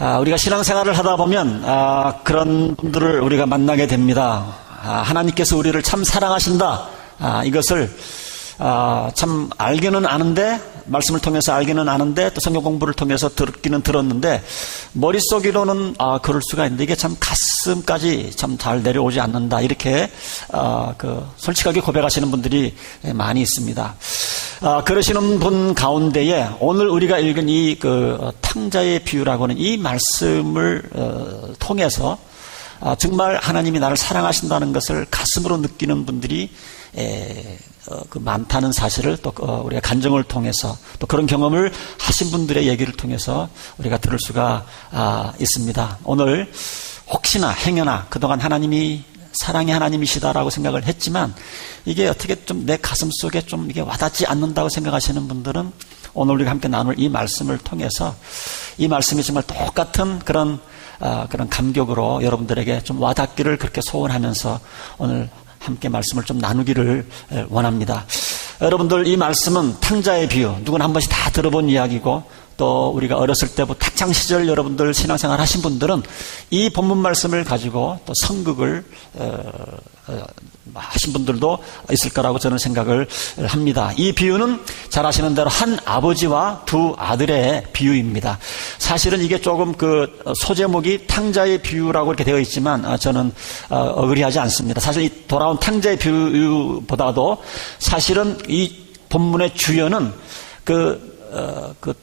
우리가 신앙생활을 하다 보면 그런 분들을 우리가 만나게 됩니다. 하나님께서 우리를 참 사랑하신다. 이것을 참 알기는 아는데, 말씀을 통해서 알기는 아는데, 또 성경 공부를 통해서 듣기는 들었는데, 머릿속으로는 그럴 수가 있는데, 이게 참 가슴까지 참 잘 내려오지 않는다. 이렇게 솔직하게 고백하시는 분들이 많이 있습니다. 그러시는 분 가운데에 오늘 우리가 읽은 이 탕자의 비유라고 하는 이 말씀을 통해서 정말 하나님이 나를 사랑하신다는 것을 가슴으로 느끼는 분들이 많다는 사실을 또 우리가 간증을 통해서 또 그런 경험을 하신 분들의 얘기를 통해서 우리가 들을 수가 있습니다. 오늘 혹시나 행여나 그동안 하나님이 사랑의 하나님이시다라고 생각을 했지만 이게 어떻게 좀 내 가슴 속에 좀 이게 와닿지 않는다고 생각하시는 분들은 오늘 우리가 함께 나눌 이 말씀을 통해서 이 말씀이 정말 똑같은 그런 감격으로 여러분들에게 좀 와닿기를 그렇게 소원하면서 오늘 함께 말씀을 좀 나누기를 원합니다. 여러분들, 이 말씀은 탕자의 비유, 누구나 한 번씩 다 들어본 이야기고, 또 우리가 어렸을 때부터 학창시절 여러분들 신앙생활 하신 분들은 이 본문 말씀을 가지고 또 성극을 하신 분들도 있을 거라고 저는 생각을 합니다. 이 비유는 잘 아시는 대로 한 아버지와 두 아들의 비유입니다. 사실은 이게 조금 소제목이 탕자의 비유라고 이렇게 되어 있지만 저는 어그리하지 않습니다. 사실 이 돌아온 탕자의 비유보다도 사실은 이 본문의 주연은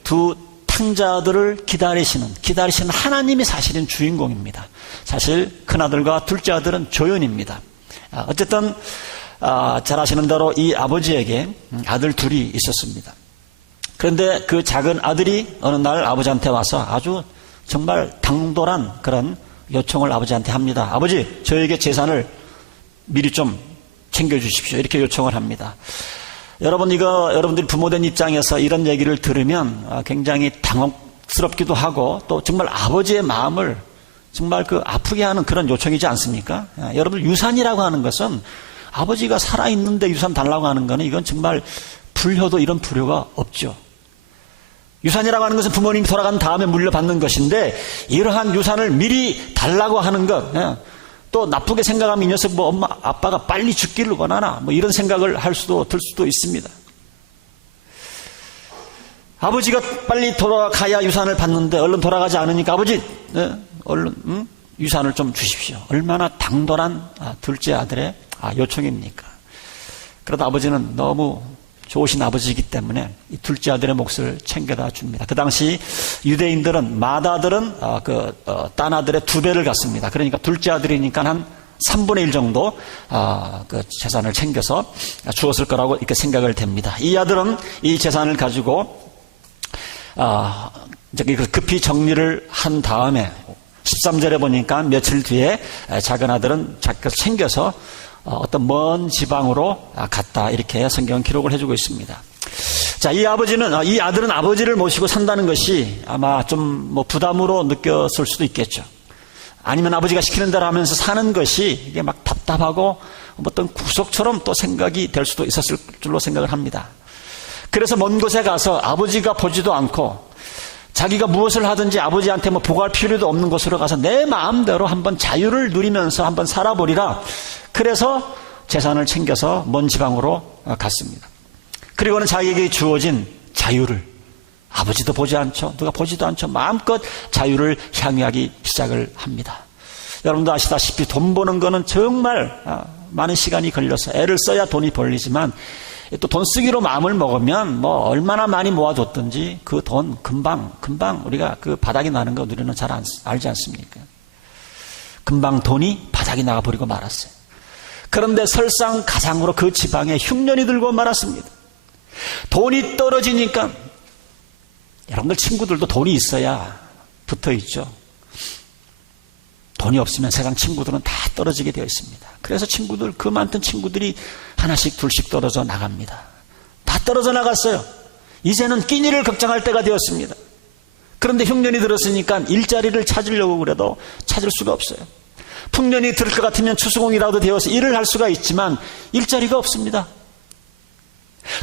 두 탕자들을 기다리시는 하나님이 사실은 주인공입니다. 사실 큰아들과 둘째 아들은 조연입니다. 어쨌든 잘 아시는 대로 이 아버지에게 아들 둘이 있었습니다. 그런데 그 작은 아들이 어느 날 아버지한테 와서 아주 정말 당돌한 그런 요청을 아버지한테 합니다. 아버지, 저에게 재산을 미리 좀 챙겨주십시오. 이렇게 요청을 합니다. 여러분들이 부모된 입장에서 이런 얘기를 들으면 굉장히 당혹스럽기도 하고 또 정말 아버지의 마음을 정말 아프게 하는 그런 요청이지 않습니까? 여러분들, 유산이라고 하는 것은 아버지가 살아있는데 유산 달라고 하는 것은 이건 정말 불효도 이런 불효가 없죠. 유산이라고 하는 것은 부모님이 돌아간 다음에 물려받는 것인데 이러한 유산을 미리 달라고 하는 것, 또 나쁘게 생각하면 이 녀석 엄마 아빠가 빨리 죽기를 원하나 이런 생각을 들 수도 있습니다. 아버지가 빨리 돌아가야 유산을 받는데 얼른 돌아가지 않으니까 아버지 얼른 유산을 좀 주십시오. 얼마나 당돌한 둘째 아들의 요청입니까? 그러다 아버지는 너무 좋으신 아버지이기 때문에 이 둘째 아들의 몫을 챙겨다 줍니다. 그 당시 유대인들은 맏아들은 딴 아들의 2배를 갖습니다. 그러니까 둘째 아들이니까 한 3분의 1 정도 재산을 챙겨서 주었을 거라고 이렇게 생각을 됩니다. 이 아들은 이 재산을 가지고 급히 정리를 한 다음에 13절에 보니까 며칠 뒤에 작은 아들은 자기가 챙겨서 어떤 먼 지방으로 갔다, 이렇게 성경은 기록을 해주고 있습니다. 자, 이 아들은 아버지를 모시고 산다는 것이 아마 좀 부담으로 느꼈을 수도 있겠죠. 아니면 아버지가 시키는 대로 하면서 사는 것이 이게 막 답답하고 어떤 구속처럼 또 생각이 될 수도 있었을 줄로 생각을 합니다. 그래서 먼 곳에 가서 아버지가 보지도 않고 자기가 무엇을 하든지 아버지한테 보고할 필요도 없는 곳으로 가서 내 마음대로 한번 자유를 누리면서 한번 살아보리라. 그래서 재산을 챙겨서 먼 지방으로 갔습니다. 그리고는 자기에게 주어진 자유를 아버지도 보지 않죠. 누가 보지도 않죠. 마음껏 자유를 향유하기 시작을 합니다. 여러분도 아시다시피 돈 버는 거는 정말 많은 시간이 걸려서 애를 써야 돈이 벌리지만 또 돈 쓰기로 마음을 먹으면 얼마나 많이 모아뒀든지 그 돈 금방 우리가 바닥이 나는 거 우리는 잘 알지 않습니까? 금방 돈이 바닥이 나가버리고 말았어요. 그런데 설상가상으로 그 지방에 흉년이 들고 말았습니다. 돈이 떨어지니까 여러분들 친구들도 돈이 있어야 붙어있죠. 돈이 없으면 세상 친구들은 다 떨어지게 되어 있습니다. 그래서 그 많던 친구들이 하나씩 둘씩 떨어져 나갑니다. 다 떨어져 나갔어요. 이제는 끼니를 걱정할 때가 되었습니다. 그런데 흉년이 들었으니까 일자리를 찾으려고 그래도 찾을 수가 없어요. 풍년이 들을 것 같으면 추수공이라도 되어서 일을 할 수가 있지만 일자리가 없습니다.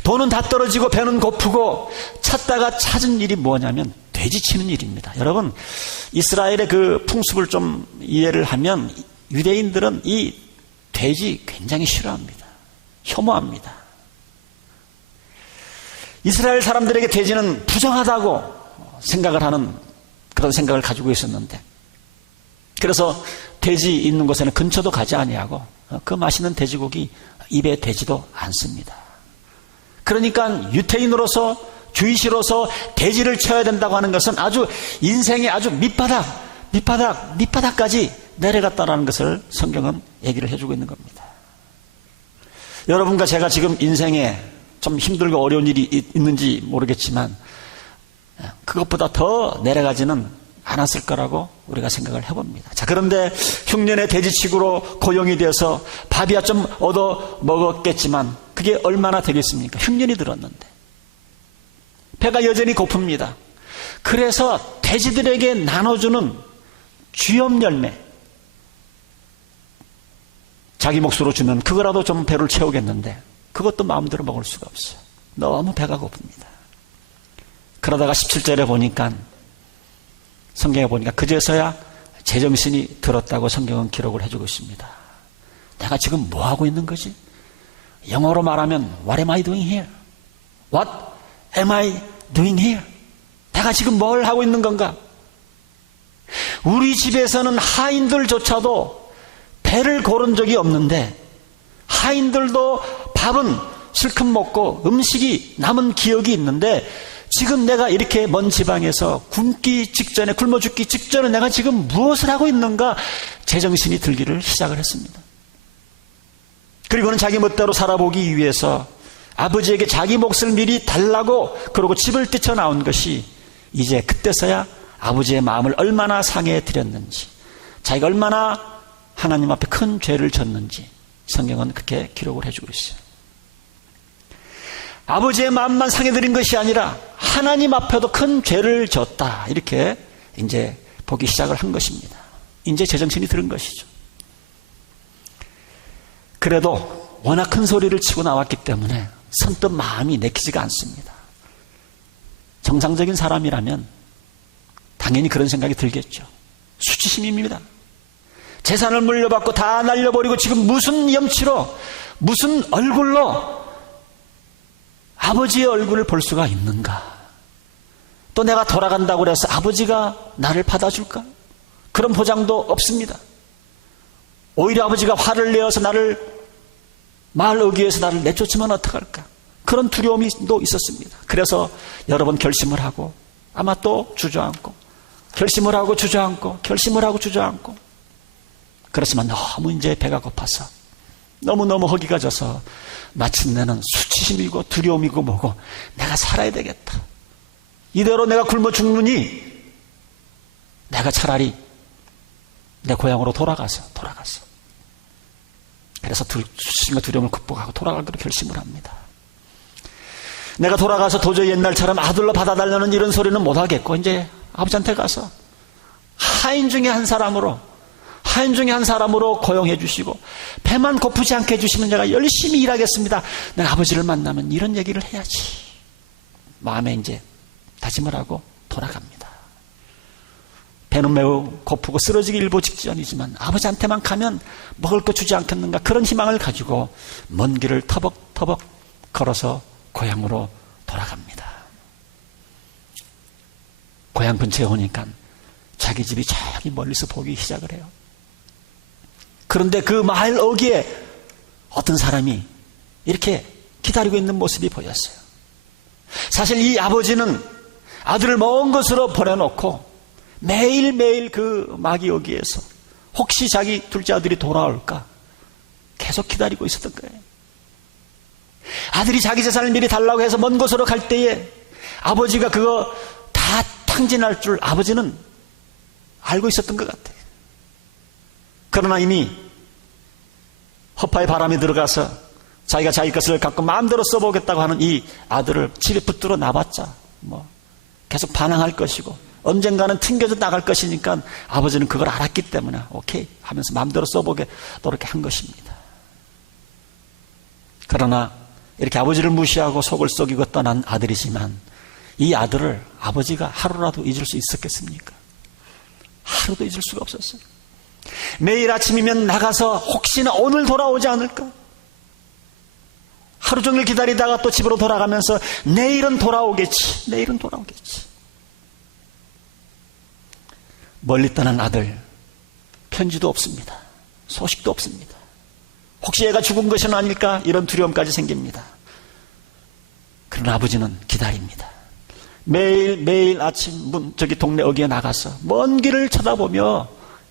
돈은 다 떨어지고 배는 고프고 찾다가 찾은 일이 뭐냐면 돼지 치는 일입니다. 여러분, 이스라엘의 그 풍습을 좀 이해를 하면 유대인들은 이 돼지 굉장히 싫어합니다. 혐오합니다. 이스라엘 사람들에게 돼지는 부정하다고 생각을 하는 그런 생각을 가지고 있었는데, 그래서 돼지 있는 곳에는 근처도 가지 아니하고 그 맛있는 돼지고기 입에 대지도 않습니다. 그러니까 유태인으로서, 주이시로서 돼지를 쳐야 된다고 하는 것은 아주 인생의 아주 밑바닥까지 내려갔다라는 것을 성경은 얘기를 해주고 있는 겁니다. 여러분과 제가 지금 인생에 좀 힘들고 어려운 일이 있는지 모르겠지만 그것보다 더 내려가지는 않았을 거라고 우리가 생각을 해봅니다. 자, 그런데 흉년의 돼지치구로 고용이 되어서 밥이야 좀 얻어 먹었겠지만 그게 얼마나 되겠습니까? 흉년이 들었는데 배가 여전히 고픕니다. 그래서 돼지들에게 나눠주는 쥐염 열매, 자기 몫으로 주면 그거라도 좀 배를 채우겠는데 그것도 마음대로 먹을 수가 없어요. 너무 배가 고픕니다. 그러다가 17절에 보니까, 성경에 보니까 그제서야 제정신이 들었다고 성경은 기록을 해주고 있습니다. 내가 지금 뭐 하고 있는 거지? 영어로 말하면 What am I doing here? What am I doing here? 내가 지금 뭘 하고 있는 건가? 우리 집에서는 하인들조차도 배를 고른 적이 없는데 하인들도 밥은 실컷 먹고 음식이 남은 기억이 있는데 지금 내가 이렇게 먼 지방에서 굶기 직전에, 굶어 죽기 직전에 내가 지금 무엇을 하고 있는가 제정신이 들기를 시작을 했습니다. 그리고는 자기 멋대로 살아보기 위해서 아버지에게 자기 몫을 미리 달라고 그러고 집을 뛰쳐나온 것이 이제 그때서야 아버지의 마음을 얼마나 상해 드렸는지, 자기가 얼마나 하나님 앞에 큰 죄를 졌는지 성경은 그렇게 기록을 해주고 있어요. 아버지의 마음만 상해드린 것이 아니라 하나님 앞에도 큰 죄를 졌다, 이렇게 이제 보기 시작을 한 것입니다. 이제 제정신이 들은 것이죠. 그래도 워낙 큰 소리를 치고 나왔기 때문에 선뜻 마음이 내키지가 않습니다. 정상적인 사람이라면 당연히 그런 생각이 들겠죠. 수치심입니다. 재산을 물려받고 다 날려버리고 지금 무슨 염치로, 무슨 얼굴로 아버지의 얼굴을 볼 수가 있는가? 또 내가 돌아간다고 해서 아버지가 나를 받아줄까? 그런 보장도 없습니다. 오히려 아버지가 화를 내어서 나를, 마을 어귀에서 나를 내쫓으면 어떡할까? 그런 두려움이 또 있었습니다. 그래서 여러 번 결심을 하고 아마 또 주저앉고, 결심을 하고 주저앉고, 결심을 하고 주저앉고, 그렇지만 너무 이제 배가 고파서 너무너무 허기가 져서 마침내는 수치심이고 두려움이고 뭐고 내가 살아야 되겠다. 이대로 내가 굶어 죽느니 내가 차라리 내 고향으로 돌아가서 그래서 수치심과 두려움을 극복하고 돌아가기로 결심을 합니다. 내가 돌아가서 도저히 옛날처럼 아들로 받아달라는 이런 소리는 못하겠고 이제 아버지한테 가서 하인 중에 한 사람으로 고용해 주시고 배만 고프지 않게 해주시면 내가 열심히 일하겠습니다. 내가 아버지를 만나면 이런 얘기를 해야지. 마음에 이제 다짐을 하고 돌아갑니다. 배는 매우 고프고 쓰러지기 일보 직전이지만 아버지한테만 가면 먹을 거 주지 않겠는가, 그런 희망을 가지고 먼 길을 터벅터벅 걸어서 고향으로 돌아갑니다. 고향 근처에 오니까 자기 집이 저기 멀리서 보기 시작을 해요. 그런데 그 마을 어귀에 어떤 사람이 이렇게 기다리고 있는 모습이 보였어요. 사실 이 아버지는 아들을 먼 곳으로 보내놓고 매일매일 그 마기 어귀에서 혹시 자기 둘째 아들이 돌아올까 계속 기다리고 있었던 거예요. 아들이 자기 재산을 미리 달라고 해서 먼 곳으로 갈 때에 아버지가 그거 다 탕진할 줄 아버지는 알고 있었던 것 같아요. 그러나 이미 허파에 바람이 들어가서 자기가 자기 것을 갖고 마음대로 써보겠다고 하는 이 아들을 집에 붙들어 놔봤자 뭐 계속 반항할 것이고 언젠가는 튕겨져 나갈 것이니까 아버지는 그걸 알았기 때문에 오케이 하면서 마음대로 써보겠도록 한 것입니다. 그러나 이렇게 아버지를 무시하고 속을 썩이고 떠난 아들이지만 이 아들을 아버지가 하루라도 잊을 수 있었겠습니까? 하루도 잊을 수가 없었어요. 매일 아침이면 나가서 혹시나 오늘 돌아오지 않을까? 하루 종일 기다리다가 또 집으로 돌아가면서 내일은 돌아오겠지, 내일은 돌아오겠지. 멀리 떠난 아들, 편지도 없습니다. 소식도 없습니다. 혹시 얘가 죽은 것은 아닐까? 이런 두려움까지 생깁니다. 그러나 아버지는 기다립니다. 매일 아침 저기 동네 어귀에 나가서 먼 길을 쳐다보며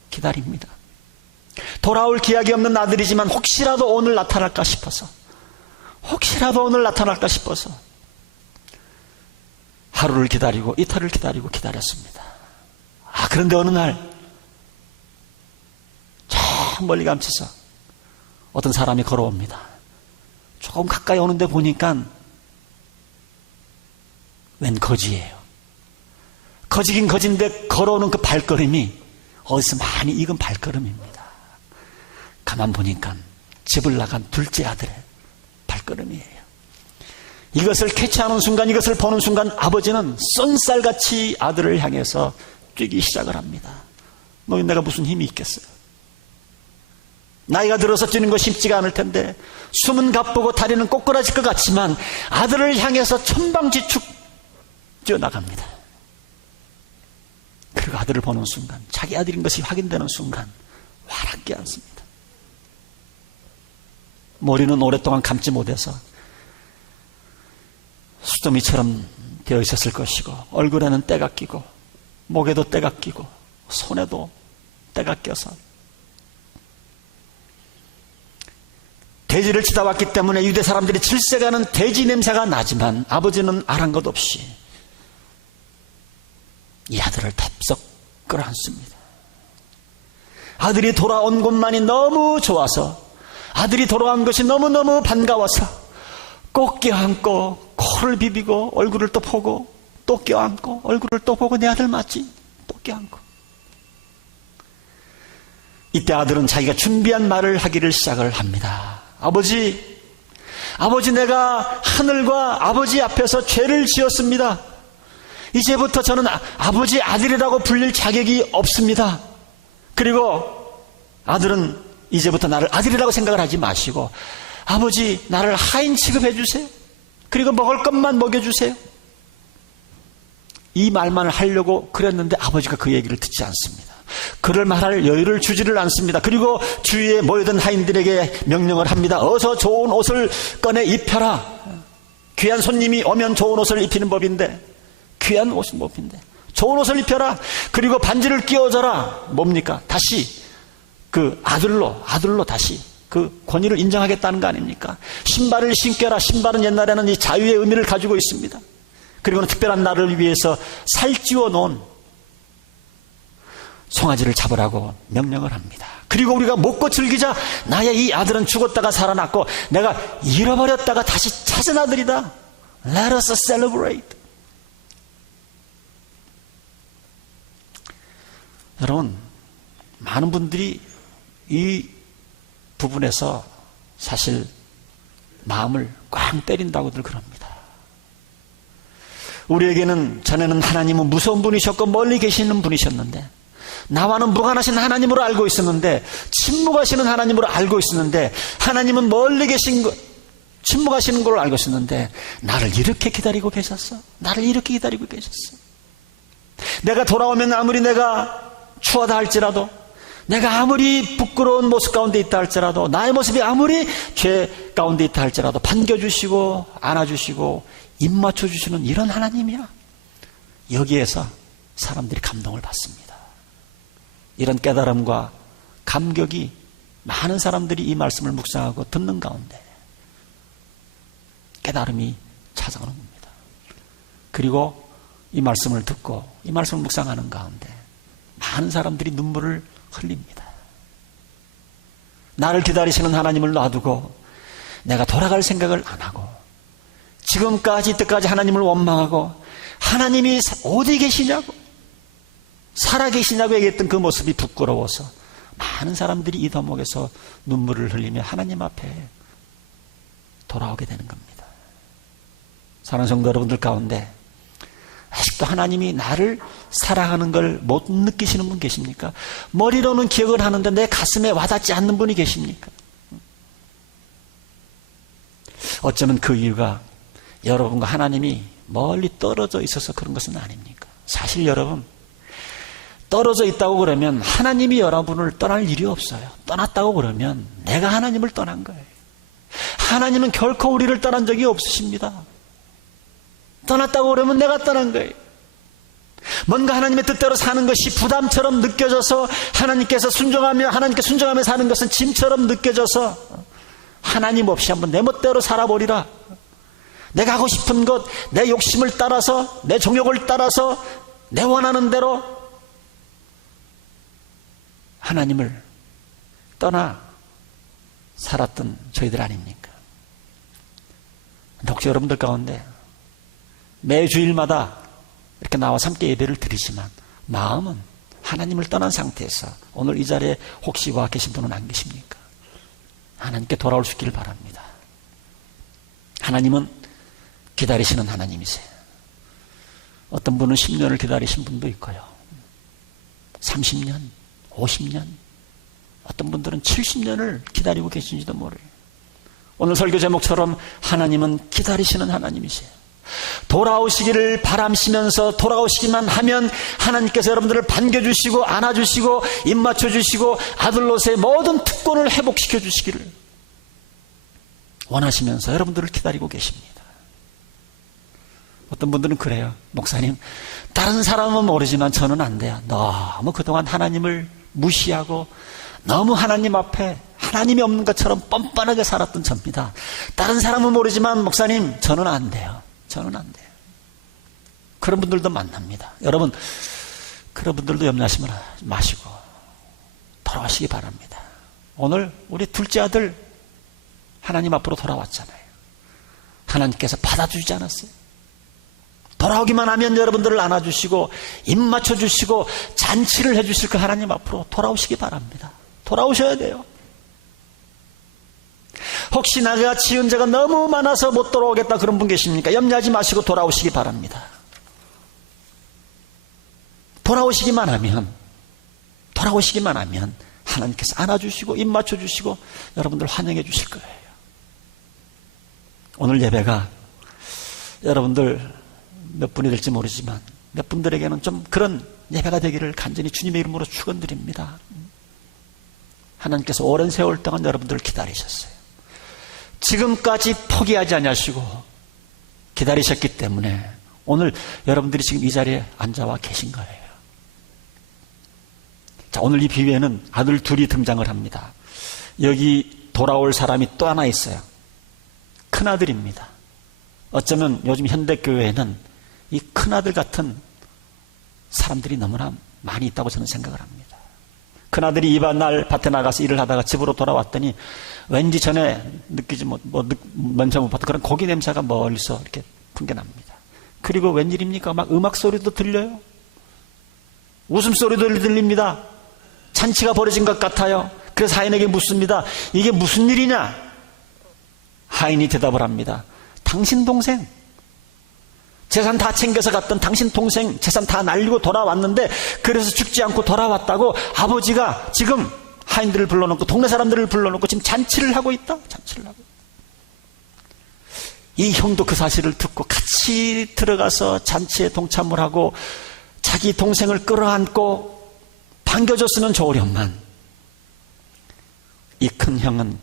기다립니다. 돌아올 기약이 없는 아들이지만 혹시라도 오늘 나타날까 싶어서, 혹시라도 오늘 나타날까 싶어서 하루를 기다리고 이틀을 기다리고 기다렸습니다. 그런데 어느 날 저 멀리 감춰서 어떤 사람이 걸어옵니다. 조금 가까이 오는데 보니까 웬 거지예요. 거지긴 거지인데 걸어오는 그 발걸음이 어디서 많이 익은 발걸음입니다. 가만 보니까 집을 나간 둘째 아들의 발걸음이에요. 이것을 캐치하는 순간, 이것을 보는 순간 아버지는 쏜살같이 아들을 향해서 뛰기 시작을 합니다. 너희 내가 무슨 힘이 있겠어요? 나이가 들어서 뛰는 거 쉽지가 않을 텐데, 숨은 가쁘고 다리는 꼬꾸라질 것 같지만 아들을 향해서 천방지축 뛰어나갑니다. 그리고 아들을 보는 순간, 자기 아들인 것이 확인되는 순간 화를 깨안습니다. 머리는 오랫동안 감지 못해서 수더미처럼 되어 있었을 것이고, 얼굴에는 때가 끼고, 목에도 때가 끼고, 손에도 때가 껴서 돼지를 치다 왔기 때문에 유대 사람들이 질색하는 돼지 냄새가 나지만 아버지는 아랑곳 없이 이 아들을 덥석 끌어안습니다. 아들이 돌아온 것만이 너무 좋아서, 아들이 돌아온 것이 너무너무 반가워서 꼭 껴안고 코를 비비고 얼굴을 또 보고 또 껴안고 얼굴을 또 보고, 내 아들 맞지? 또 껴안고. 이때 아들은 자기가 준비한 말을 하기를 시작을 합니다. 아버지, 내가 하늘과 아버지 앞에서 죄를 지었습니다. 이제부터 저는 아버지 아들이라고 불릴 자격이 없습니다. 그리고 아들은 이제부터 나를 아들이라고 생각을 하지 마시고, 아버지 나를 하인 취급해 주세요. 그리고 먹을 것만 먹여주세요. 이 말만 하려고 그랬는데 아버지가 그 얘기를 듣지 않습니다. 그를 말할 여유를 주지를 않습니다. 그리고 주위에 모여든 하인들에게 명령을 합니다. 어서 좋은 옷을 꺼내 입혀라. 귀한 손님이 오면 좋은 옷을 입히는 법인데, 귀한 옷은 법인데 좋은 옷을 입혀라. 그리고 반지를 끼워줘라. 뭡니까? 다시 그 아들로 다시 그 권위를 인정하겠다는 거 아닙니까? 신발을 신겨라. 신발은 옛날에는 이 자유의 의미를 가지고 있습니다. 그리고는 특별한 날을 위해서 살찌워 놓은 송아지를 잡으라고 명령을 합니다. 그리고 우리가 먹고 즐기자. 나의 이 아들은 죽었다가 살아났고 내가 잃어버렸다가 다시 찾은 아들이다. Let us celebrate. 여러분, 많은 분들이 이 부분에서 사실 마음을 꽝 때린다고들 그럽니다. 우리에게는 전에는 하나님은 무서운 분이셨고 멀리 계시는 분이셨는데, 나와는 무관하신 하나님으로 알고 있었는데, 침묵하시는 하나님으로 알고 있었는데, 하나님은 멀리 계신 것, 침묵하시는 걸로 알고 있었는데 나를 이렇게 기다리고 계셨어. 나를 이렇게 기다리고 계셨어. 내가 돌아오면 아무리 내가 추하다 할지라도, 내가 아무리 부끄러운 모습 가운데 있다 할지라도, 나의 모습이 아무리 죄 가운데 있다 할지라도 반겨주시고 안아주시고 입 맞춰주시는 이런 하나님이야. 여기에서 사람들이 감동을 받습니다. 이런 깨달음과 감격이 많은 사람들이 이 말씀을 묵상하고 듣는 가운데 깨달음이 찾아오는 겁니다. 그리고 이 말씀을 듣고 이 말씀을 묵상하는 가운데 많은 사람들이 눈물을 흘립니다. 나를 기다리시는 하나님을 놔두고 내가 돌아갈 생각을 안 하고, 지금까지 이때까지 하나님을 원망하고 하나님이 어디 계시냐고, 살아계시냐고 얘기했던 그 모습이 부끄러워서 많은 사람들이 이 덕목에서 눈물을 흘리며 하나님 앞에 돌아오게 되는 겁니다. 사랑하는 성도 여러분들 가운데 아직도 하나님이 나를 사랑하는 걸 못 느끼시는 분 계십니까? 머리로는 기억을 하는데 내 가슴에 와닿지 않는 분이 계십니까? 어쩌면 그 이유가 여러분과 하나님이 멀리 떨어져 있어서 그런 것은 아닙니까? 사실 여러분, 떨어져 있다고 그러면 하나님이 여러분을 떠날 일이 없어요. 떠났다고 그러면 내가 하나님을 떠난 거예요. 하나님은 결코 우리를 떠난 적이 없으십니다. 떠났다고 그러면 내가 떠난 거예요. 뭔가 하나님의 뜻대로 사는 것이 부담처럼 느껴져서 하나님께 순종하며 사는 것은 짐처럼 느껴져서 하나님 없이 한번 내 멋대로 살아버리라. 내가 하고 싶은 것, 내 욕심을 따라서, 내 정욕을 따라서, 내 원하는 대로 하나님을 떠나 살았던 저희들 아닙니까? 혹시 여러분들 가운데 매주일마다 이렇게 나와서 함께 예배를 드리지만 마음은 하나님을 떠난 상태에서 오늘 이 자리에 혹시 와 계신 분은 안 계십니까? 하나님께 돌아올 수 있기를 바랍니다. 하나님은 기다리시는 하나님이세요. 어떤 분은 10년을 기다리신 분도 있고요. 30년, 50년, 어떤 분들은 70년을 기다리고 계신지도 모르요. 오늘 설교 제목처럼 하나님은 기다리시는 하나님이세요. 돌아오시기를 바람시면서 돌아오시기만 하면 하나님께서 여러분들을 반겨주시고 안아주시고 입맞춰주시고 아들로서의 모든 특권을 회복시켜 주시기를 원하시면서 여러분들을 기다리고 계십니다. 어떤 분들은 그래요. 목사님, 다른 사람은 모르지만 저는 안 돼요. 너무 그동안 하나님을 무시하고 너무 하나님 앞에 하나님이 없는 것처럼 뻔뻔하게 살았던 접니다. 다른 사람은 모르지만 목사님, 저는 안 돼요. 저는 안 돼요. 그런 분들도 만납니다. 여러분, 그런 분들도 염려하지 마시고 돌아가시기 바랍니다. 오늘 우리 둘째 아들 하나님 앞으로 돌아왔잖아요. 하나님께서 받아주지 않았어요. 돌아오기만 하면 여러분들을 안아주시고 입 맞춰주시고 잔치를 해주실 그 하나님 앞으로 돌아오시기 바랍니다. 돌아오셔야 돼요. 혹시 내가 지은 죄가 너무 많아서 못 돌아오겠다 그런 분 계십니까? 염려하지 마시고 돌아오시기 바랍니다. 돌아오시기만 하면 하나님께서 안아주시고 입 맞춰주시고 여러분들 환영해 주실 거예요. 오늘 예배가 여러분들 몇 분이 될지 모르지만 몇 분들에게는 좀 그런 예배가 되기를 간절히 주님의 이름으로 축원드립니다. 하나님께서 오랜 세월 동안 여러분들을 기다리셨어요. 지금까지 포기하지 않으시고 기다리셨기 때문에 오늘 여러분들이 지금 이 자리에 앉아와 계신 거예요. 자, 오늘 이 비유에는 아들 둘이 등장을 합니다. 여기 돌아올 사람이 또 하나 있어요. 큰아들입니다. 어쩌면 요즘 현대교회에는 이 큰아들 같은 사람들이 너무나 많이 있다고 저는 생각을 합니다. 큰아들이 이튿날 밭에 나가서 일을 하다가 집으로 돌아왔더니 왠지 전에 느끼지 냄새 못 봤던 그런 고기 냄새가 멀리서 이렇게 풍겨납니다. 그리고 웬일입니까? 막 음악 소리도 들려요. 웃음소리도 들립니다. 잔치가 벌어진 것 같아요. 그래서 하인에게 묻습니다. 이게 무슨 일이냐? 하인이 대답을 합니다. 당신 동생, 재산 다 챙겨서 갔던 당신 동생 재산 다 날리고 돌아왔는데 그래서 죽지 않고 돌아왔다고 아버지가 지금 하인들을 불러놓고 동네 사람들을 불러놓고 지금 잔치를 하고 있다. 잔치를 하고. 이 형도 그 사실을 듣고 같이 들어가서 잔치에 동참을 하고 자기 동생을 끌어안고 반겨줬으면 좋으련만 이 큰 형은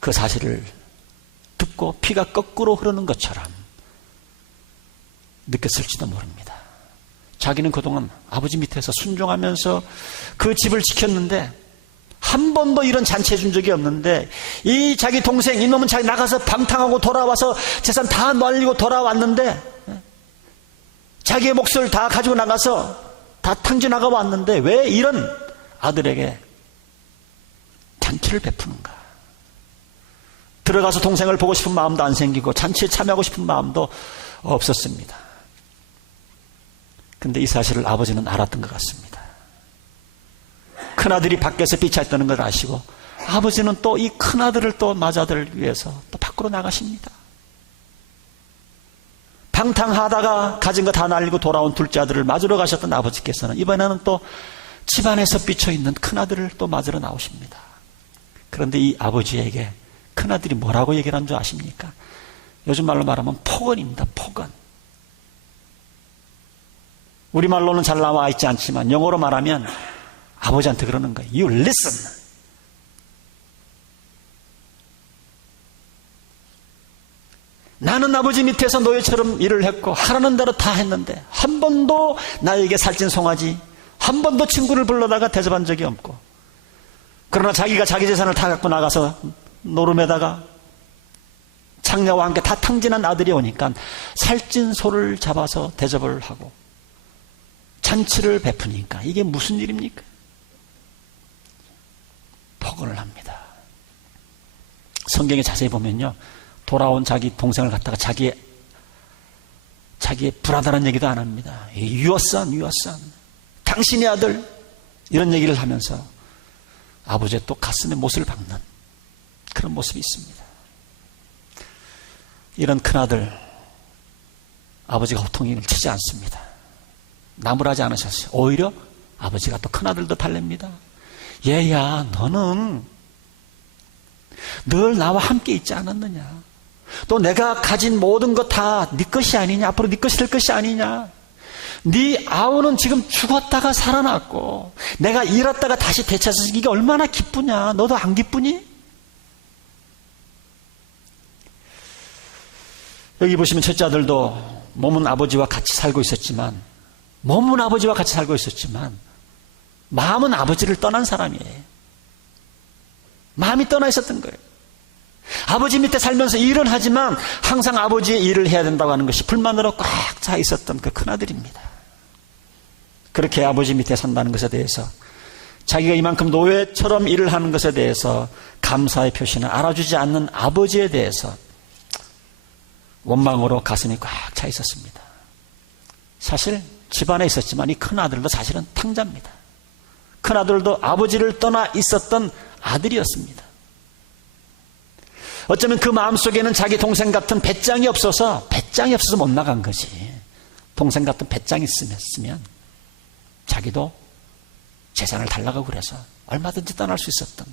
그 사실을 듣고 피가 거꾸로 흐르는 것처럼 느꼈을지도 모릅니다. 자기는 그동안 아버지 밑에서 순종하면서 그 집을 지켰는데 한 번도 이런 잔치 해준 적이 없는데 이 자기 동생 이놈은 자기 나가서 방탕하고 돌아와서 재산 다 날리고 돌아왔는데 자기의 몫을 다 가지고 나가서 다 탕진하고 왔는데 왜 이런 아들에게 잔치를 베푸는가? 들어가서 동생을 보고 싶은 마음도 안 생기고 잔치에 참여하고 싶은 마음도 없었습니다. 근데 이 사실을 아버지는 알았던 것 같습니다. 큰아들이 밖에서 비치했다는 걸 아시고 아버지는 또 이 큰아들을 또 맞아들기 위해서 또 밖으로 나가십니다. 방탕하다가 가진 거 다 날리고 돌아온 둘째 아들을 맞으러 가셨던 아버지께서는 이번에는 또 집안에서 삐쳐있는 큰아들을 또 맞으러 나오십니다. 그런데 이 아버지에게 큰아들이 뭐라고 얘기를 한 줄 아십니까? 요즘 말로 말하면 폭언입니다. 폭언. 우리말로는 잘 나와 있지 않지만 영어로 말하면 아버지한테 그러는 거예요. You listen. 나는 아버지 밑에서 노예처럼 일을 했고 하라는 대로 다 했는데 한 번도 나에게 살찐 송아지, 한 번도 친구를 불러다가 대접한 적이 없고, 그러나 자기가 자기 재산을 다 갖고 나가서 노름에다가 장녀와 함께 다 탕진한 아들이 오니까 살찐 소를 잡아서 대접을 하고 잔치를 베푸니까 이게 무슨 일입니까? 폭언을 합니다. 성경에 자세히 보면요, 돌아온 자기 동생을 갖다가 자기의 불안하다는 얘기도 안 합니다. Your son, 당신의 아들, 이런 얘기를 하면서 아버지의 또 가슴에 못을 박는 그런 모습이 있습니다. 이런 큰아들, 아버지가 호통을 치지 않습니다. 나무라지 않으셨어요. 오히려 아버지가 또 큰아들도 달랩니다. 얘야, 너는 늘 나와 함께 있지 않았느냐? 또 내가 가진 모든 것 다 네 것이 아니냐? 앞으로 네 것이 될 것이 아니냐? 네 아우는 지금 죽었다가 살아났고 내가 잃었다가 다시 되찾아서 이게 얼마나 기쁘냐? 너도 안 기쁘니? 여기 보시면 첫째 아들도 몸은 아버지와 같이 살고 있었지만 마음은 아버지를 떠난 사람이에요. 마음이 떠나 있었던 거예요. 아버지 밑에 살면서 일은 하지만 항상 아버지의 일을 해야 된다고 하는 것이 불만으로 꽉 차 있었던 그 큰아들입니다. 그렇게 아버지 밑에 산다는 것에 대해서, 자기가 이만큼 노예처럼 일을 하는 것에 대해서 감사의 표시는 알아주지 않는 아버지에 대해서 원망으로 가슴이 꽉 차 있었습니다. 사실 집안에 있었지만 이 큰아들도 사실은 탕자입니다. 큰아들도 아버지를 떠나 있었던 아들이었습니다. 어쩌면 그 마음속에는 자기 동생 같은 배짱이 없어서 못 나간 거지. 동생 같은 배짱이 있으면 자기도 재산을 달라고 그래서 얼마든지 떠날 수 있었던,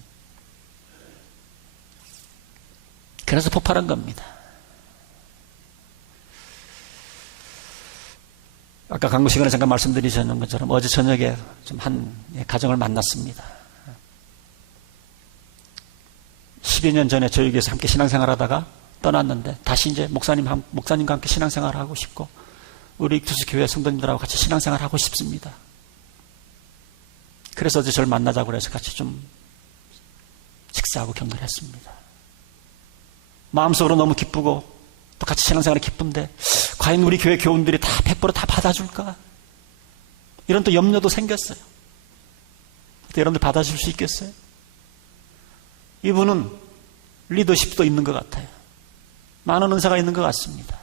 그래서 폭발한 겁니다. 아까 강구 시간에 잠깐 말씀드리셨는 것처럼 어제 저녁에 좀 한 가정을 만났습니다. 10여 년 전에 저희 교회에서 함께 신앙생활 하다가 떠났는데 다시 이제 목사님과 함께 신앙생활 하고 싶고 우리 익투스교회 성도님들하고 같이 신앙생활 하고 싶습니다. 그래서 어제 저를 만나자고 해서 같이 좀 식사하고 격려를 했습니다. 마음속으로 너무 기쁘고 또 같이 신앙생활이 기쁜데 과연 우리 교회 교우들이 다 100% 다 받아줄까? 이런 또 염려도 생겼어요. 여러분들 받아줄 수 있겠어요? 이분은 리더십도 있는 것 같아요. 많은 은사가 있는 것 같습니다.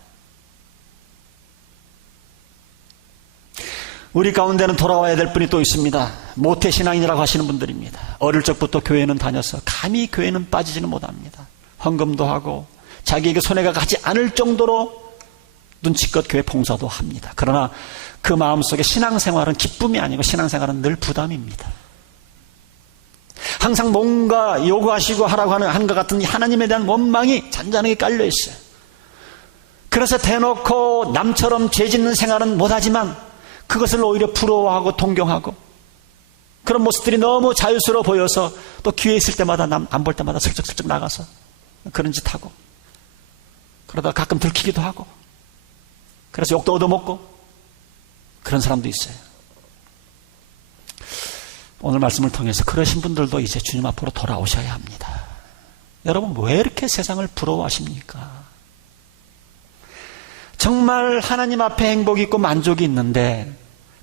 우리 가운데는 돌아와야 될 분이 또 있습니다. 모태신앙이라고 하시는 분들입니다. 어릴 적부터 교회는 다녀서 감히 교회는 빠지지는 못합니다. 헌금도 하고 자기에게 손해가 가지 않을 정도로 눈치껏 교회 봉사도 합니다. 그러나 그 마음속에 신앙생활은 기쁨이 아니고 신앙생활은 늘 부담입니다. 항상 뭔가 요구하시고 하라고 하는 것 같은 하나님에 대한 원망이 잔잔하게 깔려 있어요. 그래서 대놓고 남처럼 죄 짓는 생활은 못하지만 그것을 오히려 부러워하고 동경하고, 그런 모습들이 너무 자유스러워 보여서 또 기회 있을 때마다 남 안 볼 때마다 슬쩍슬쩍 나가서 그런 짓 하고, 그러다가 가끔 들키기도 하고, 그래서 욕도 얻어먹고 그런 사람도 있어요. 오늘 말씀을 통해서 그러신 분들도 이제 주님 앞으로 돌아오셔야 합니다. 여러분, 왜 이렇게 세상을 부러워하십니까? 정말 하나님 앞에 행복이 있고 만족이 있는데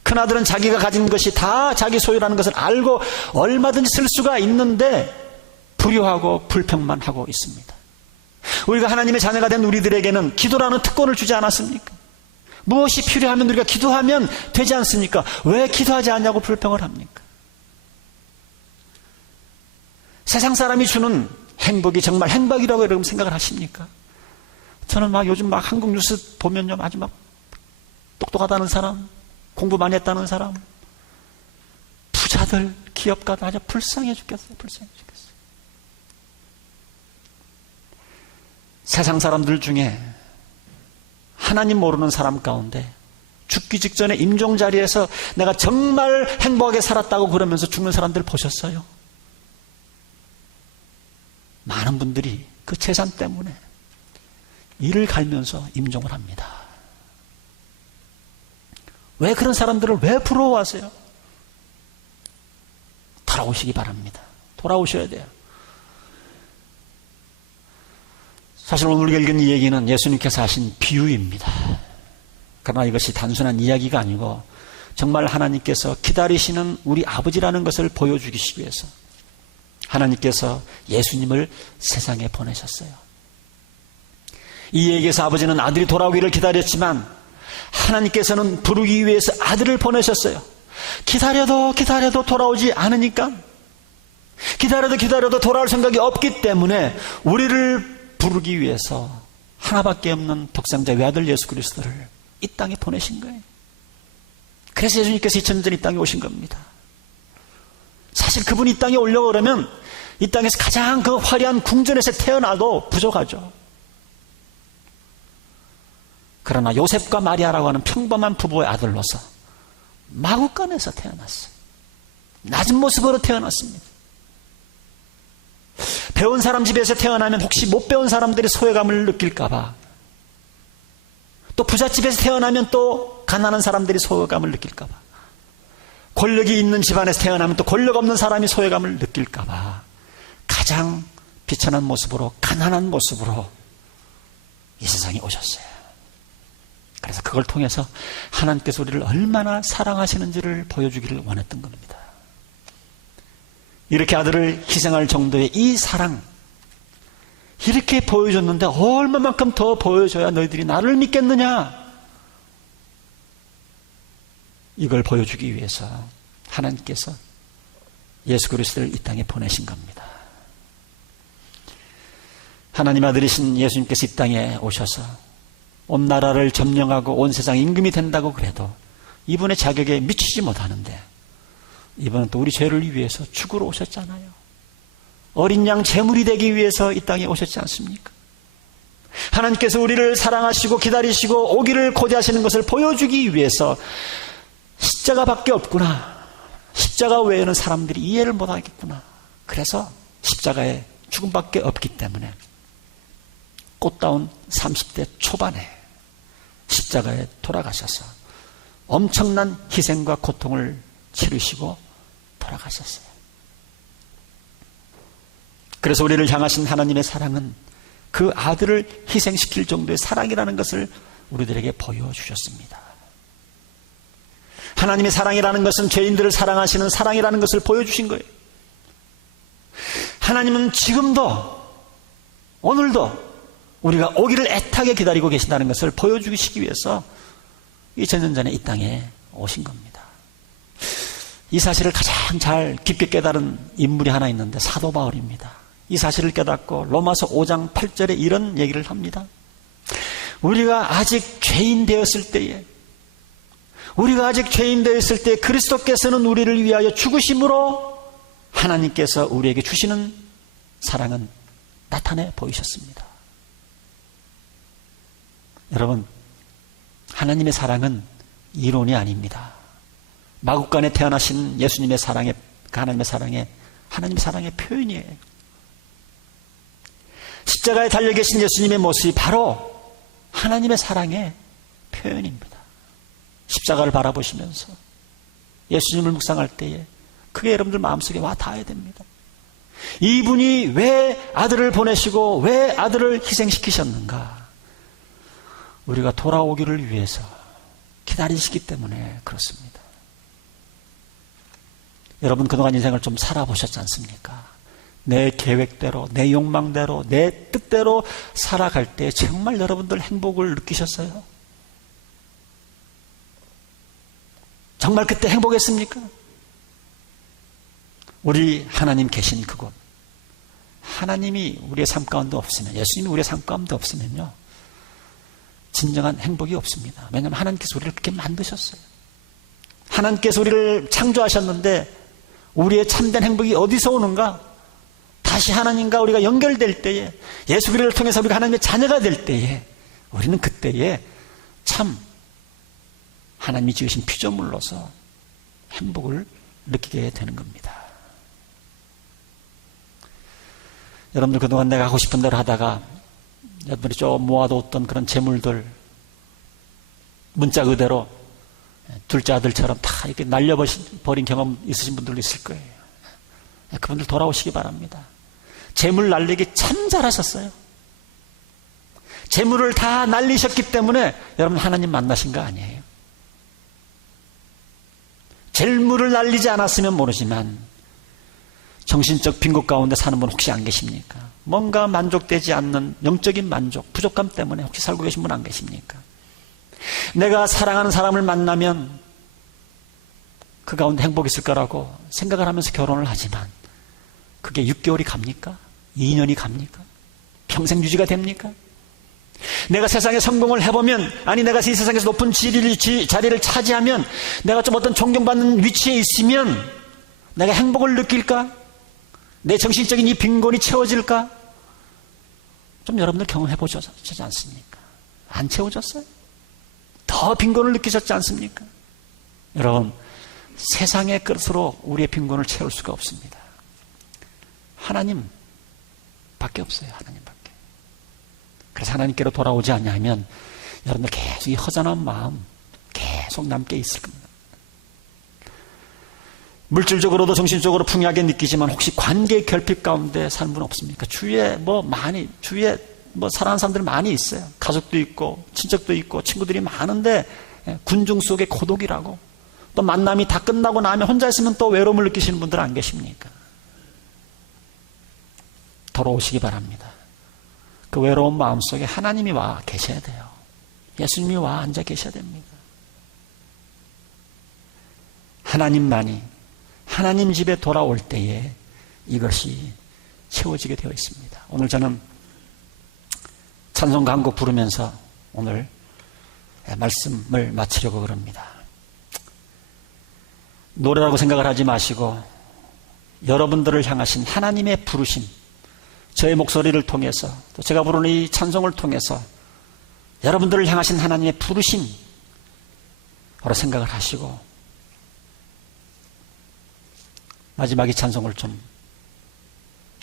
큰아들은 자기가 가진 것이 다 자기 소유라는 것을 알고 얼마든지 쓸 수가 있는데 불효하고 불평만 하고 있습니다. 우리가 하나님의 자녀가 된 우리들에게는 기도라는 특권을 주지 않았습니까? 무엇이 필요하면 우리가 기도하면 되지 않습니까? 왜 기도하지 않냐고 불평을 합니까? 세상 사람이 주는 행복이 정말 행복이라고 여러분 생각을 하십니까? 저는 요즘 한국 뉴스 보면요, 아주 똑똑하다는 사람, 공부 많이 했다는 사람, 부자들, 기업가들 아주 불쌍해 죽겠어요. 불쌍해 죽겠어요. 세상 사람들 중에 하나님 모르는 사람 가운데 죽기 직전에 임종 자리에서 내가 정말 행복하게 살았다고 그러면서 죽는 사람들 보셨어요? 많은 분들이 그 재산 때문에 이를 갈면서 임종을 합니다. 왜 그런 사람들을 왜 부러워하세요? 돌아오시기 바랍니다. 돌아오셔야 돼요. 사실 오늘 우리가 읽은 이 얘기는 예수님께서 하신 비유입니다. 그러나 이것이 단순한 이야기가 아니고 정말 하나님께서 기다리시는 우리 아버지라는 것을 보여주기 위해서 하나님께서 예수님을 세상에 보내셨어요. 이 얘기에서 아버지는 아들이 돌아오기를 기다렸지만 하나님께서는 부르기 위해서 아들을 보내셨어요. 기다려도 돌아오지 않으니까, 기다려도 돌아올 생각이 없기 때문에 우리를 부르기 위해서 하나밖에 없는 독생자 외아들 예수 그리스도를 이 땅에 보내신 거예요. 그래서 예수님께서 2000년 전에 이 땅에 오신 겁니다. 사실 그분이 이 땅에 오려고 그러면 이 땅에서 가장 그 화려한 궁전에서 태어나도 부족하죠. 그러나 요셉과 마리아라고 하는 평범한 부부의 아들로서 마구간에서 태어났어요. 낮은 모습으로 태어났습니다. 배운 사람 집에서 태어나면 혹시 못 배운 사람들이 소외감을 느낄까봐, 또 부잣집에서 태어나면 또 가난한 사람들이 소외감을 느낄까봐, 권력이 있는 집안에서 태어나면 또 권력 없는 사람이 소외감을 느낄까봐 가장 비천한 모습으로, 가난한 모습으로 이 세상에 오셨어요. 그래서 그걸 통해서 하나님께서 우리를 얼마나 사랑하시는지를 보여주기를 원했던 겁니다. 이렇게 아들을 희생할 정도의 이 사랑, 이렇게 보여줬는데 얼마만큼 더 보여줘야 너희들이 나를 믿겠느냐? 이걸 보여주기 위해서 하나님께서 예수 그리스도를 이 땅에 보내신 겁니다. 하나님 아들이신 예수님께서 이 땅에 오셔서 온 나라를 점령하고 온 세상 임금이 된다고 그래도 이분의 자격에 미치지 못하는데, 이분은 또 우리 죄를 위해서 죽으러 오셨잖아요. 어린 양 제물이 되기 위해서 이 땅에 오셨지 않습니까? 하나님께서 우리를 사랑하시고 기다리시고 오기를 고대하시는 것을 보여주기 위해서 십자가밖에 없구나, 십자가 외에는 사람들이 이해를 못하겠구나, 그래서 십자가에 죽음밖에 없기 때문에 꽃다운 30대 초반에 십자가에 돌아가셔서 엄청난 희생과 고통을 치르시고 돌아가셨어요. 그래서 우리를 향하신 하나님의 사랑은 그 아들을 희생시킬 정도의 사랑이라는 것을 우리들에게 보여주셨습니다. 하나님의 사랑이라는 것은 죄인들을 사랑하시는 사랑이라는 것을 보여주신 거예요. 하나님은 지금도, 오늘도 우리가 오기를 애타게 기다리고 계신다는 것을 보여주시기 위해서 2000년 전에 이 땅에 오신 겁니다. 이 사실을 가장 잘 깊게 깨달은 인물이 하나 있는데 사도 바울입니다. 이 사실을 깨닫고 로마서 5장 8절에 이런 얘기를 합니다. 우리가 아직 죄인 되었을 때에, 그리스도께서는 우리를 위하여 죽으심으로 하나님께서 우리에게 주시는 사랑은 나타내 보이셨습니다. 여러분, 하나님의 사랑은 이론이 아닙니다. 마구간에 태어나신 예수님의 사랑의, 그 하나님의 사랑의 표현이에요. 십자가에 달려 계신 예수님의 모습이 바로 하나님의 사랑의 표현입니다. 십자가를 바라보시면서 예수님을 묵상할 때에 그게 여러분들 마음속에 와 닿아야 됩니다. 이분이 왜 아들을 보내시고 왜 아들을 희생시키셨는가? 우리가 돌아오기를 위해서 기다리시기 때문에 그렇습니다. 여러분, 그동안 인생을 좀 살아보셨지 않습니까? 내 계획대로, 내 욕망대로, 내 뜻대로 살아갈 때 정말 여러분들 행복을 느끼셨어요? 정말 그때 행복했습니까? 우리 하나님 계신 그곳, 하나님이 우리의 삶 가운데 없으면, 예수님이 우리의 삶 가운데 없으면요, 진정한 행복이 없습니다. 왜냐하면 하나님께서 우리를 그렇게 만드셨어요. 하나님께서 우리를 창조하셨는데 우리의 참된 행복이 어디서 오는가? 다시 하나님과 우리가 연결될 때에, 예수 그리스도를 통해서 우리가 하나님의 자녀가 될 때에, 우리는 그때에 참 하나님이 지으신 피조물로서 행복을 느끼게 되는 겁니다. 여러분들 그동안 내가 하고 싶은 대로 하다가 여러분들이 좀 모아뒀던 그런 재물들 문자 그대로 둘째 아들처럼 다 이렇게 날려버린 경험 있으신 분들도 있을 거예요. 그분들 돌아오시기 바랍니다. 재물 날리기 참 잘하셨어요. 재물을 다 날리셨기 때문에 여러분 하나님 만나신 거 아니에요. 재물을 날리지 않았으면 모르지만 정신적 빈곤 가운데 사는 분 혹시 안 계십니까? 뭔가 만족되지 않는 영적인 만족, 부족감 때문에 혹시 살고 계신 분 안 계십니까? 내가 사랑하는 사람을 만나면 그 가운데 행복이 있을 거라고 생각을 하면서 결혼을 하지만 그게 6개월이 갑니까? 2년이 갑니까? 평생 유지가 됩니까? 내가 세상에 성공을 해보면, 아니 내가 이 세상에서 높은 자리를 차지하면, 내가 좀 어떤 존경받는 위치에 있으면 내가 행복을 느낄까? 내 정신적인 이 빈곤이 채워질까? 좀 여러분들 경험해보셨지 않습니까? 안 채워졌어요? 더 빈곤을 느끼셨지 않습니까? 여러분, 세상의 것으로 우리의 빈곤을 채울 수가 없습니다. 하나님 밖에 없어요. 하나님 밖에. 그래서 하나님께로 돌아오지 않냐면 여러분들 계속 이 허전한 마음 계속 남게 있을 겁니다. 물질적으로도 정신적으로 풍요하게 느끼지만 혹시 관계 결핍 가운데 사는 분 없습니까? 주위에 사랑하는 사람들이 많이 있어요. 가족도 있고 친척도 있고 친구들이 많은데 군중 속의 고독이라고, 또 만남이 다 끝나고 나면 혼자 있으면 또 외로움을 느끼시는 분들 안 계십니까? 돌아오시기 바랍니다. 그 외로운 마음속에 하나님이 와 계셔야 돼요. 예수님이 와 앉아 계셔야 됩니다. 하나님만이 하나님 집에 돌아올 때에 이것이 채워지게 되어 있습니다. 오늘 저는 찬송가 한 곡 부르면서 오늘 말씀을 마치려고 그럽니다. 노래라고 생각을 하지 마시고 여러분들을 향하신 하나님의 부르심, 저의 목소리를 통해서 또 제가 부르는 이 찬송을 통해서 여러분들을 향하신 하나님의 부르심으로 생각을 하시고 마지막 이 찬송을 좀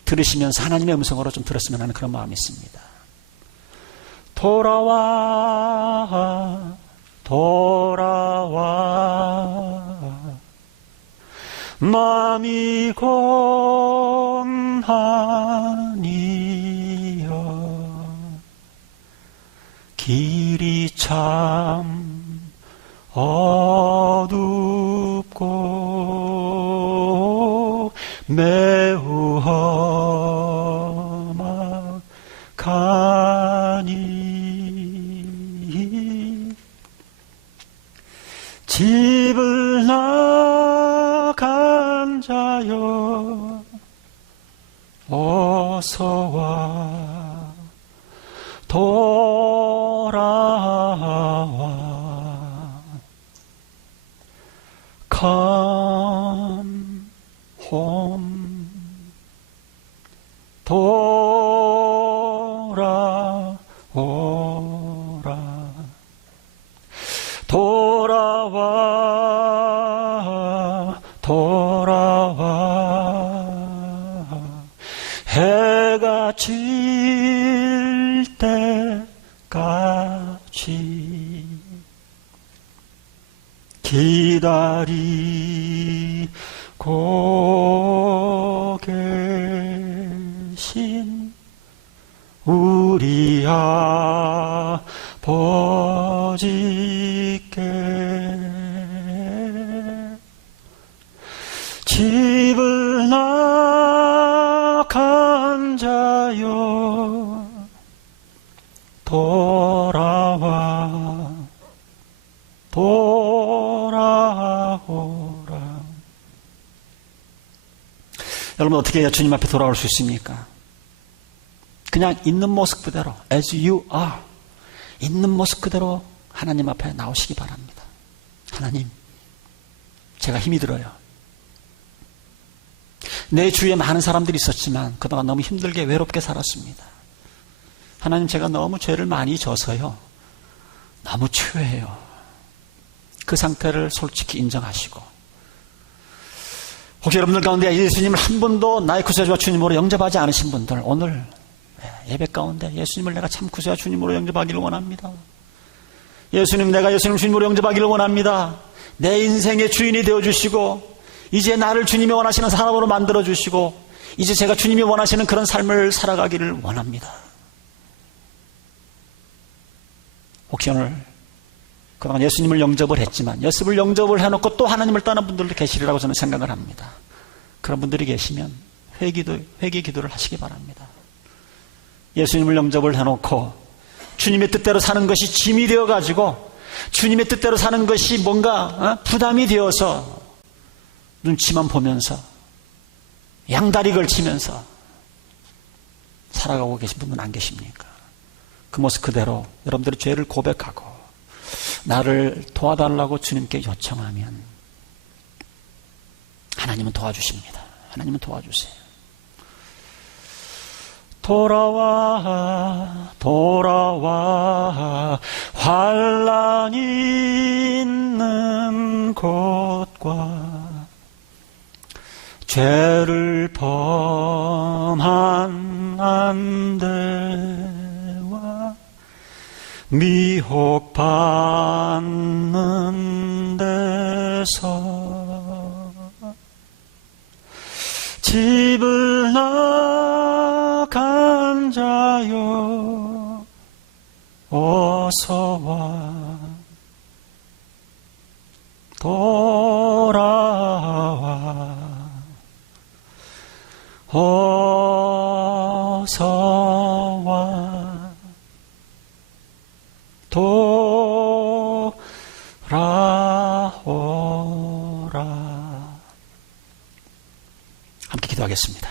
들으시면서 하나님의 음성으로 좀 들었으면 하는 그런 마음이 있습니다. 돌아와 돌아와 마음이 공하니여 길이 참 어둡고 매우 험악하니 집을 나간 자여 어서와 돌아와 Come home 돌아오라 돌아와 돌아와 해가 질 때까지 기다리고 계신 우리 아버지께 집을 나간 자여 돌아와 돌아오라. 여러분 어떻게 해야 주님 앞에 돌아올 수 있습니까? 그냥 있는 모습 그대로 as you are, 있는 모습 그대로 하나님 앞에 나오시기 바랍니다. 하나님, 제가 힘이 들어요. 내 주위에 많은 사람들이 있었지만 그동안 너무 힘들게 외롭게 살았습니다. 하나님, 제가 너무 죄를 많이 져서요, 너무 추해요. 그 상태를 솔직히 인정하시고, 혹시 여러분들 가운데 예수님을 한 번도 나의 구세주와 주님으로 영접하지 않으신 분들, 오늘 예배 가운데 예수님을 내가 참 구세주와 주님으로 영접하기를 원합니다. 예수님, 내가 예수님 주님으로 영접하기를 원합니다. 내 인생의 주인이 되어주시고, 이제 나를 주님이 원하시는 사람으로 만들어주시고, 이제 제가 주님이 원하시는 그런 삶을 살아가기를 원합니다. 혹시 오늘 그동안 예수님을 영접을 했지만 예수님을 영접을 해놓고 또 하나님을 떠난 분들도 계시리라고 저는 생각을 합니다. 그런 분들이 계시면 회개 기도를 하시기 바랍니다. 예수님을 영접을 해놓고 주님의 뜻대로 사는 것이 짐이 되어가지고, 주님의 뜻대로 사는 것이 뭔가 부담이 되어서 눈치만 보면서 양다리 걸치면서 살아가고 계신 분은 안 계십니까? 그 모습 그대로 여러분들의 죄를 고백하고 나를 도와달라고 주님께 요청하면 하나님은 도와주십니다. 하나님은 도와주세요. 돌아와 돌아와 환난이 있는 곳과 죄를 범한 안대와 미혹받는 데서 집을 나간 자여 어서와 돌아와 어서와 돌아오라. 함께 기도하겠습니다.